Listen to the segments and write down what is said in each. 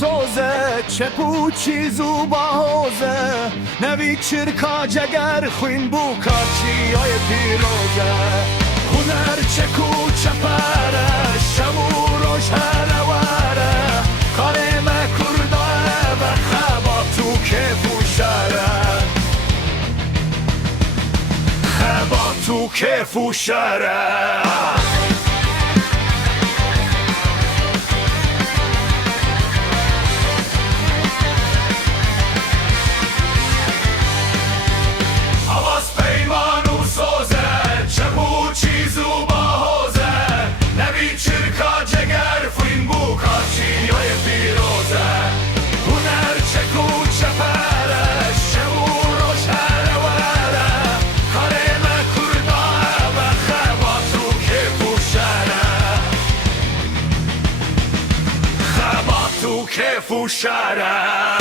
سوزه چه پوچی زوبا حوزه نوی چرکا جگر خوین بو کارچی های پیروزه هنر چه کوچه پره شمو روش هنواره کارم کرداه و خبا تو که فوشره خبا تو که فوشره تو که فوشره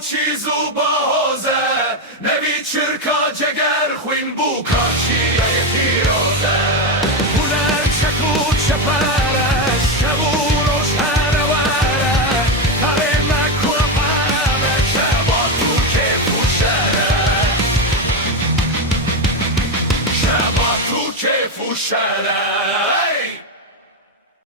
چی زوبا حوزه نوی چرکا جگر خوین بو کارچی های پیروزه هنر چکو چپره شبو روش هنواره کاره مکو پرمه شبا تو که فوشره شبا تو که فوشره